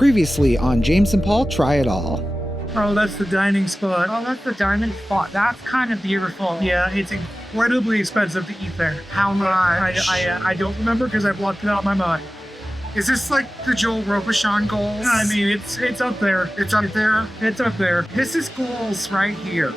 Previously on James and Paul Try It All. Oh, that's the dining spot. Oh, that's the diamond spot. That's kind of beautiful. Yeah, it's incredibly expensive to eat there. How much? I don't remember because I blocked it out of my mind. Is this like the Joel Robuchon goals? I mean, it's up there. It's up there? It's up there. This is goals right here.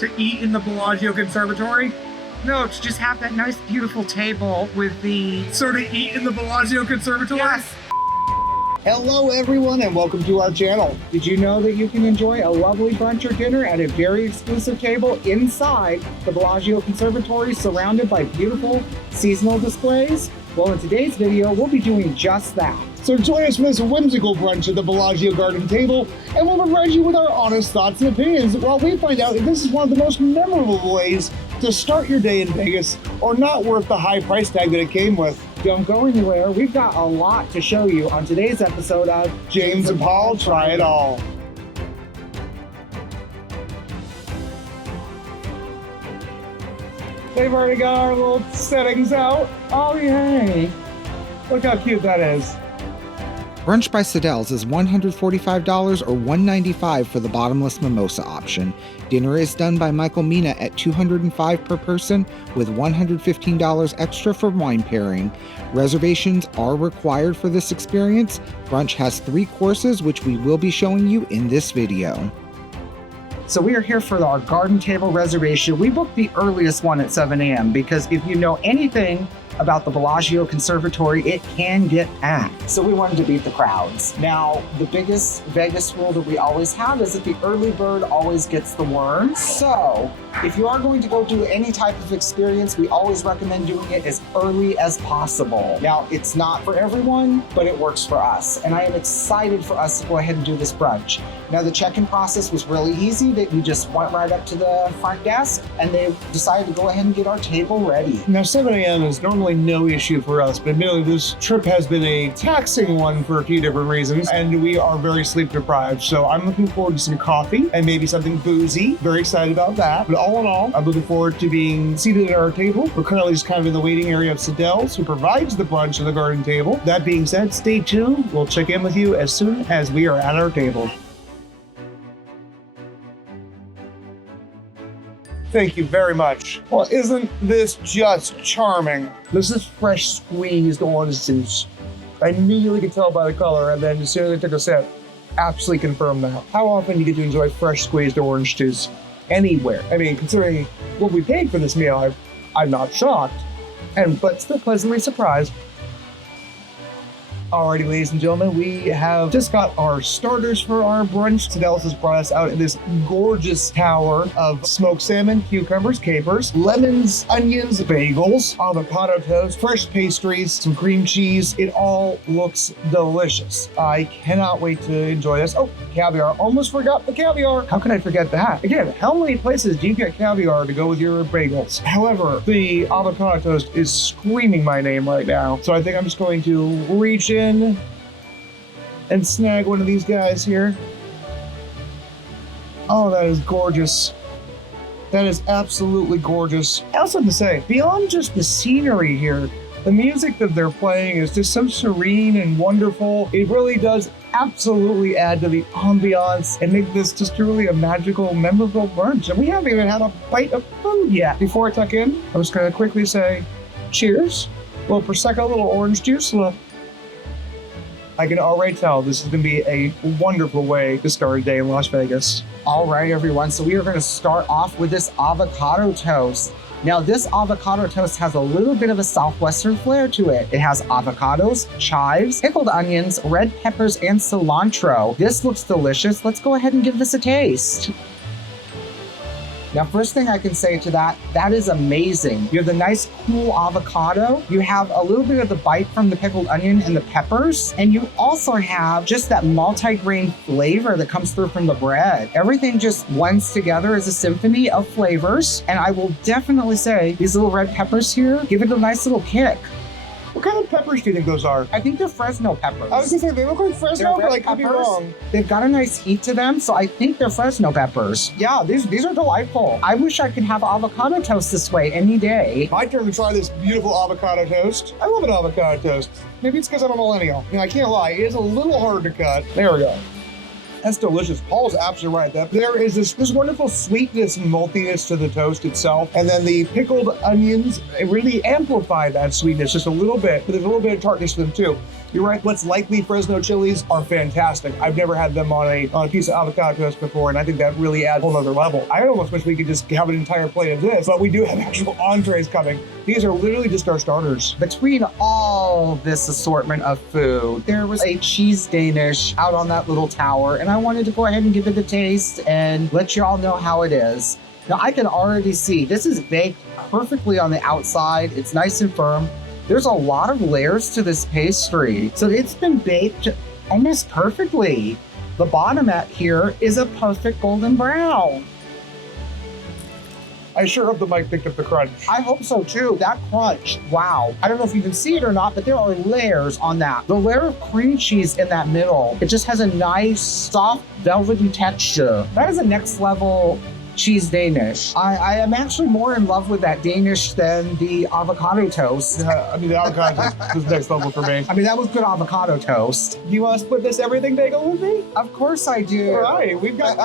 To eat in the Bellagio Conservatory? No, to just have that nice, beautiful table with the... So to eat in the Bellagio Conservatory? Yes. Hello everyone and welcome to our channel. Did you know that you can enjoy a lovely brunch or dinner at a very exclusive table inside the Bellagio Conservatory surrounded by beautiful seasonal displays? Well, in today's video, we'll be doing just that. So join us for this whimsical brunch at the Bellagio Garden table, and we'll provide you with our honest thoughts and opinions while we find out if this is one of the most memorable ways to start your day in Vegas, or not worth the high price tag that it came with. Don't go anywhere. We've got a lot to show you on today's episode of James and Paul Try It All. They've already got our little settings out. Oh, yay. Look how cute that is. Brunch by Sadelles is $145 or $195 for the bottomless mimosa option. Dinner is done by Michael Mina at $205 per person with $115 extra for wine pairing. Reservations are required for this experience. Brunch has 3 courses, which we will be showing you in this video. So we are here for our garden table reservation. We booked the earliest one at 7 a.m. because if you know anything about the Bellagio Conservatory, it can get packed. So we wanted to beat the crowds. Now, the biggest Vegas rule that we always have is that the early bird always gets the worm. So if you are going to go do any type of experience, we always recommend doing it as early as possible. Now, it's not for everyone, but it works for us. And I am excited for us to go ahead and do this brunch. Now, the check-in process was really easy. That we just went right up to the front desk and they decided to go ahead and get our table ready. Now, 7 a.m. is normally no issue for us, but admittedly, this trip has been a taxing one for a few different reasons, and we are very sleep deprived. So I'm looking forward to some coffee and maybe something boozy. Very excited about that. But all in all, I'm looking forward to being seated at our table. We're currently just kind of in the waiting area of Sadelles, who provides the brunch at the garden table. That being said, stay tuned. We'll check in with you as soon as we are at our table. Thank you very much. Well, isn't this just charming? This is fresh squeezed orange juice. I immediately could tell by the color, and then as soon as I took a sip, absolutely confirmed that. How often do you get to enjoy fresh squeezed orange juice anywhere? I mean, considering what we paid for this meal, I'm not shocked, but still pleasantly surprised. Alrighty, ladies and gentlemen, we have just got our starters for our brunch. Sadelles has brought us out in this gorgeous tower of smoked salmon, cucumbers, capers, lemons, onions, bagels, avocado toast, fresh pastries, some cream cheese. It all looks delicious. I cannot wait to enjoy this. Oh, caviar. Almost forgot the caviar. How could I forget that? Again, how many places do you get caviar to go with your bagels? However, the avocado toast is screaming my name right now. So I think I'm just going to reach in and snag one of these guys here. Oh, that is gorgeous. That is absolutely gorgeous. I also have to say, beyond just the scenery here, the music that they're playing is just so serene and wonderful. It really does absolutely add to the ambiance and make this just truly a magical, memorable brunch. And we haven't even had a bite of food yet. Before I tuck in, I'm just gonna quickly say, cheers. A little Prosecco, a little orange juice, I can already tell this is going to be a wonderful way to start a day in Las Vegas. All right, everyone. So we are going to start off with this avocado toast. Now, this avocado toast has a little bit of a Southwestern flair to it. It has avocados, chives, pickled onions, red peppers, and cilantro. This looks delicious. Let's go ahead and give this a taste. Now, first thing I can say to that is amazing. You have the nice, cool avocado. You have a little bit of the bite from the pickled onion and the peppers. And you also have just that multi-grain flavor that comes through from the bread. Everything just blends together as a symphony of flavors. And I will definitely say these little red peppers here give it a nice little kick. What kind of peppers do you think those are? I think they're Fresno peppers. I was gonna say, they look like Fresno, They're but I red could be peppers. wrong. They've got a nice heat to them, so I think they're Fresno peppers. Yeah, these are delightful. I wish I could have avocado toast this way any day. My turn to try this beautiful avocado toast. I love an avocado toast. Maybe it's because I'm a millennial. I can't lie, it is a little hard to cut. There we go. That's delicious. Paul's absolutely right. That there is this wonderful sweetness and maltiness to the toast itself. And then the pickled onions really amplify that sweetness just a little bit, but there's a little bit of tartness to them too. You're right, what's likely Fresno chilies are fantastic. I've never had them on a piece of avocado toast before, and I think that really adds a whole other level. I almost wish we could just have an entire plate of this, but we do have actual entrees coming. These are literally just our starters. Between all this assortment of food, there was a cheese Danish out on that little tower, and I wanted to go ahead and give it a taste and let you all know how it is. Now, I can already see this is baked perfectly on the outside. It's nice and firm. There's a lot of layers to this pastry, so it's been baked almost perfectly. The bottom at here is a perfect golden brown. I sure hope the mic picked up the crunch. I hope so too. That crunch, wow. I don't know if you can see it or not, but there are layers on that. The layer of cream cheese in that middle, it just has a nice, soft, velvety texture. That is a next level cheese Danish. I am actually more in love with that Danish than the avocado toast. I mean, the avocado toast was next level for me. I mean, that was good avocado toast. Do you want to split this everything bagel with me? Of course I do. All right, we've got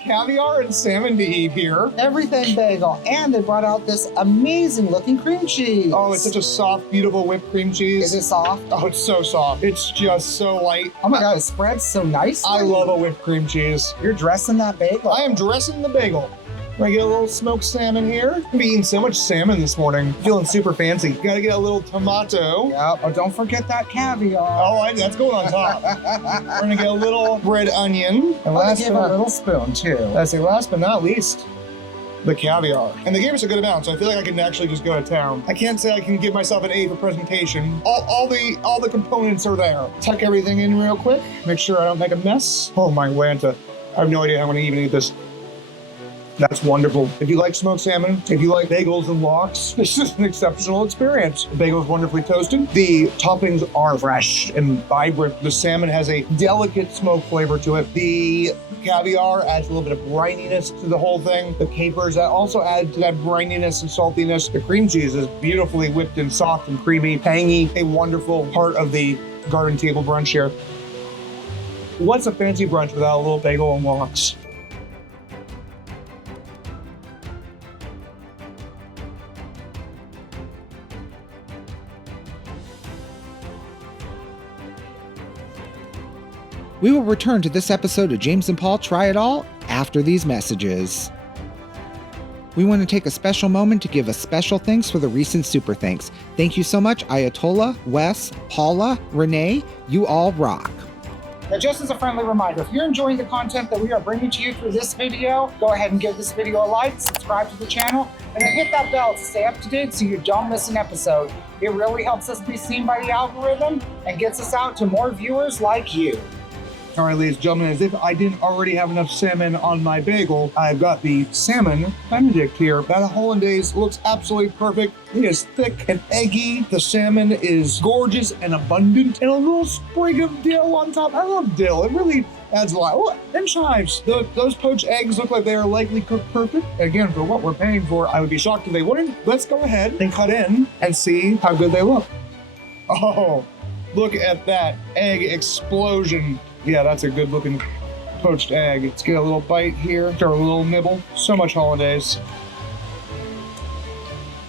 caviar and salmon to eat here. Everything bagel. And they brought out this amazing looking cream cheese. Oh, it's such a soft, beautiful whipped cream cheese. Is it soft? Oh, it's so soft. It's just so light. Oh my God, it spreads so nicely. I love a whipped cream cheese. You're dressing that bagel. I am dressing the bagel. I get a little smoked salmon here. I've been eating so much salmon this morning. Feeling super fancy. Gotta get a little tomato. Yep. Oh, don't forget that caviar. Oh, that's going on top. We're gonna get a little red onion. And I'll give a little spoon too. I say last but not least, the caviar. And they gave us a good amount, so I feel like I can actually just go to town. I can't say I can give myself an A for presentation. All the components are there. Tuck everything in real quick. Make sure I don't make a mess. Oh my Lanta. I have no idea how I'm gonna even eat this. That's wonderful. If you like smoked salmon, if you like bagels and lox, this is an exceptional experience. The bagel is wonderfully toasted. The toppings are fresh and vibrant. The salmon has a delicate smoke flavor to it. The caviar adds a little bit of brininess to the whole thing. The capers that also add to that brininess and saltiness. The cream cheese is beautifully whipped and soft and creamy, tangy. A wonderful part of the garden table brunch here. What's a fancy brunch without a little bagel and lox? We will return to this episode of James and Paul Try It All after these messages. We want to take a special moment to give a special thanks for the recent super thanks. Thank you so much, Ayatollah, Wes, Paula, Renee, you all rock. Now, just as a friendly reminder, if you're enjoying the content that we are bringing to you through this video, go ahead and give this video a like, subscribe to the channel, and then hit that bell to stay up to date so you don't miss an episode. It really helps us be seen by the algorithm and gets us out to more viewers like you. All right, ladies and gentlemen, as if I didn't already have enough salmon on my bagel, I've got the Salmon Benedict here. That hollandaise looks absolutely perfect. It is thick and eggy. The salmon is gorgeous and abundant, and a little sprig of dill on top. I love dill. It really adds a lot. Oh, and chives. Those poached eggs look like they are likely cooked perfect. Again, for what we're paying for, I would be shocked if they wouldn't. Let's go ahead and cut in and see how good they look. Oh, look at that egg explosion. Yeah, that's a good looking poached egg. Let's get a little bite here, throw a little nibble. So much hollandaise.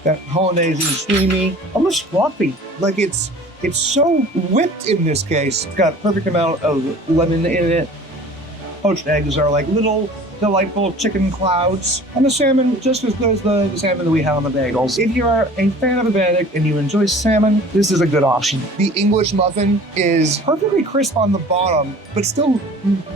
That hollandaise is creamy, almost fluffy. Like it's so whipped in this case. It's got a perfect amount of lemon in it. Poached eggs are like little delightful chicken clouds. And the salmon, just as good as the salmon that we have on the bagels. If you are a fan of a Benedict and you enjoy salmon, this is a good option. The English muffin is perfectly crisp on the bottom, but still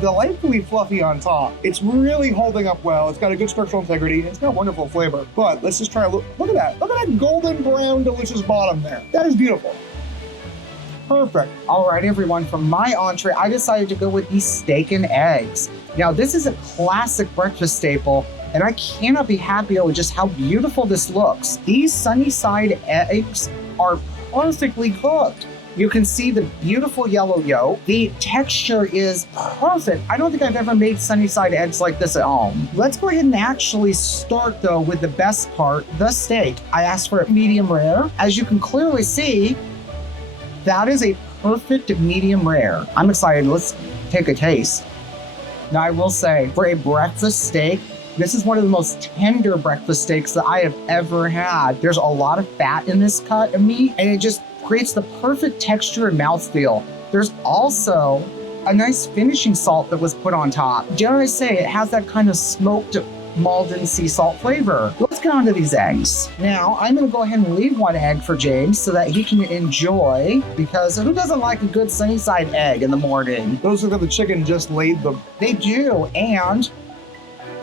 delightfully fluffy on top. It's really holding up well. It's got a good structural integrity, and it's got wonderful flavor. But let's just try a look. Look at that. Look at that golden brown, delicious bottom there. That is beautiful. Perfect. All right, everyone, for my entree, I decided to go with these steak and eggs. Now, this is a classic breakfast staple, and I cannot be happier with just how beautiful this looks. These sunny side eggs are perfectly cooked. You can see the beautiful yellow yolk. The texture is perfect. I don't think I've ever made sunny side eggs like this at home. Let's go ahead and actually start though with the best part, the steak. I asked for it medium rare. As you can clearly see, that is a perfect medium rare. I'm excited. Let's take a taste. Now I will say, for a breakfast steak, this is one of the most tender breakfast steaks that I have ever had. There's a lot of fat in this cut of meat, and it just creates the perfect texture and mouthfeel. There's also a nice finishing salt that was put on top. Dare I say, it has that kind of smoked Malden sea salt flavor. Let's get on to these eggs. Now, I'm gonna go ahead and leave one egg for James so that he can enjoy, because who doesn't like a good sunny side egg in the morning? Those look like the chicken just laid them. They do, and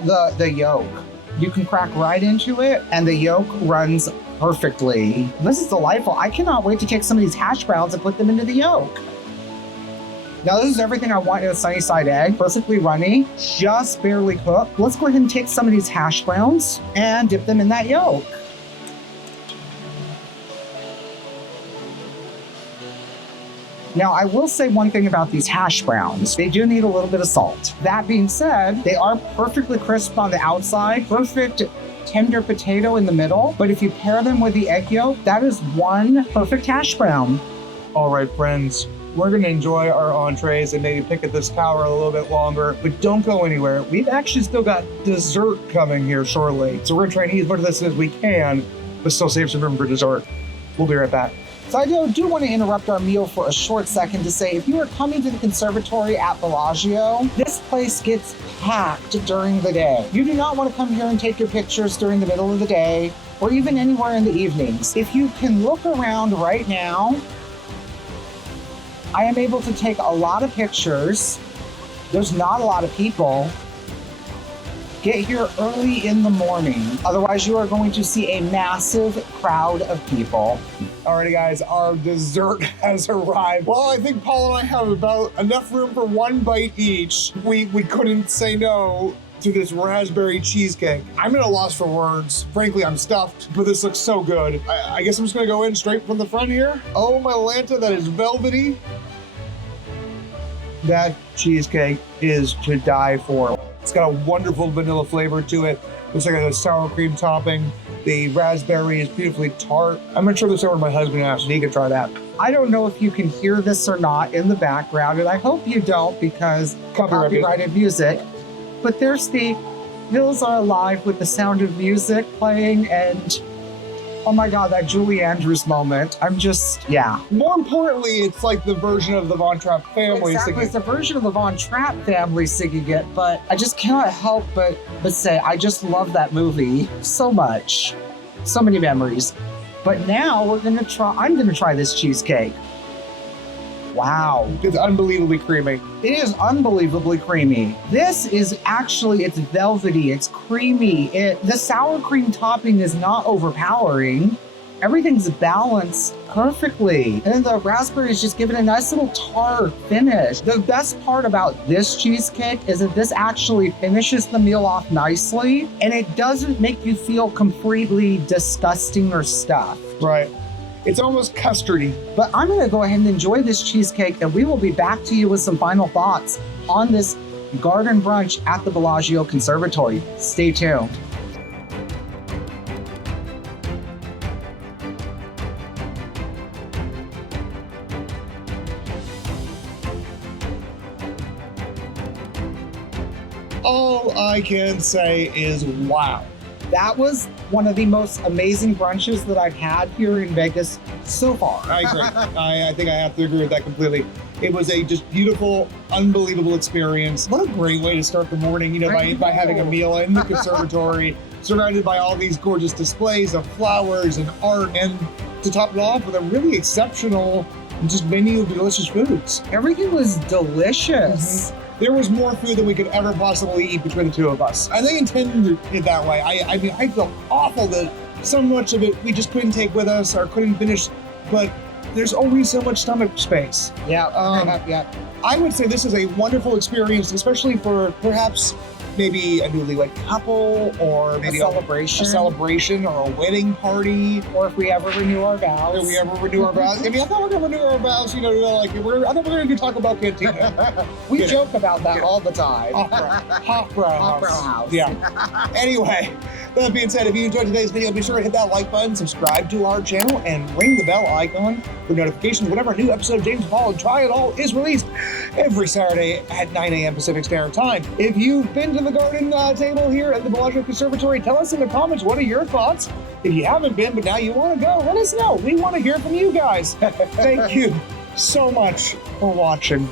the yolk. You can crack right into it, and the yolk runs perfectly. This is delightful. I cannot wait to take some of these hash browns and put them into the yolk. Now this is everything I want in a sunny side egg. Perfectly runny, just barely cooked. Let's go ahead and take some of these hash browns and dip them in that yolk. Now, I will say one thing about these hash browns. They do need a little bit of salt. That being said, they are perfectly crisp on the outside, perfect tender potato in the middle. But if you pair them with the egg yolk, that is one perfect hash brown. All right, friends, we're gonna enjoy our entrees and maybe pick at this tower a little bit longer, but don't go anywhere. We've actually still got dessert coming here shortly. So we're gonna try and eat as much of this as we can, but still save some room for dessert. We'll be right back. So I do want to interrupt our meal for a short second to say, if you are coming to the conservatory at Bellagio, this place gets packed during the day. You do not want to come here and take your pictures during the middle of the day or even anywhere in the evenings. If you can look around right now, I am able to take a lot of pictures. There's not a lot of people. Get here early in the morning. Otherwise, you are going to see a massive crowd of people. Alrighty, guys, our dessert has arrived. Well, I think Paul and I have about enough room for one bite each. We couldn't say no to this raspberry cheesecake. I'm at a loss for words. Frankly, I'm stuffed, but this looks so good. I guess I'm just gonna go in straight from the front here. Oh, my Lanta, that is velvety. That cheesecake is to die for. It's got a wonderful vanilla flavor to it. Looks like a sour cream topping. The raspberry is beautifully tart. I'm gonna try this over to my husband now so he can try that. I don't know if you can hear this or not in the background, and I hope you don't, because copyrighted music. But there's the hills are alive with the sound of music playing, and oh my God, that Julie Andrews moment. I'm just, yeah. More importantly, it's like the version of the Von Trapp family exactly, singing. it's the version of the Von Trapp family singing it, but I just cannot help but say, I just love that movie so much. So many memories. But now I'm gonna try this cheesecake. Wow. It's unbelievably creamy. It is unbelievably creamy. This is actually, it's velvety, it's creamy. The sour cream topping is not overpowering. Everything's balanced perfectly. And then the raspberries just give it a nice little tart finish. The best part about this cheesecake is that this actually finishes the meal off nicely, and it doesn't make you feel completely disgusting or stuffed. Right. It's almost custardy. But I'm gonna go ahead and enjoy this cheesecake, and we will be back to you with some final thoughts on this garden brunch at the Bellagio Conservatory. Stay tuned. All I can say is wow. That was one of the most amazing brunches that I've had here in Vegas so far. I agree. I think I have to agree with that completely. It was a just beautiful, unbelievable experience. What a great way to start the morning, you know, by having a meal in the conservatory, surrounded by all these gorgeous displays of flowers and art, and to top it off with a really exceptional just menu of delicious foods. Everything was delicious. Mm-hmm. There was more food than we could ever possibly eat between the two of us. And they intended it that way. I mean, I feel awful that so much of it we just couldn't take with us or couldn't finish, but there's always so much stomach space. Yeah, yeah. I would say this is a wonderful experience, especially for perhaps maybe a newlywed couple, or maybe celebration. a celebration or a wedding party. Or if we ever renew our vows. If we ever renew our vows. I mean, I thought we were going to renew our vows, I thought we were going to do Taco Bell Cantina. We joke about that all the time. Hofbrau House. Yeah. Anyway, that being said, if you enjoyed today's video, be sure to hit that like button, subscribe to our channel, and ring the bell icon for notifications whenever a new episode of James Paul and Try It All is released every Saturday at 9 a.m. Pacific Standard Time. If you've been to the garden table here at the Bellagio Conservatory, tell us in the comments what are your thoughts. If you haven't been, but now you want to go, let us know. We want to hear from you guys. Thank you so much for watching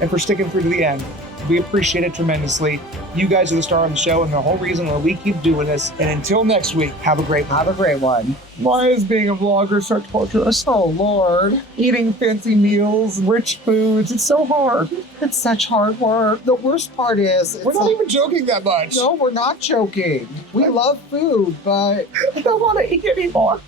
and for sticking through to the end. We appreciate it tremendously. You guys are the star of the show and the whole reason why we keep doing this. And until next week, have a great one. Why is being a vlogger so torturous? Oh, Lord. Eating fancy meals, rich foods, it's so hard. It's such hard work. The worst part is... We're not even joking that much. No, we're not joking. We love food, but... I don't want to eat anymore.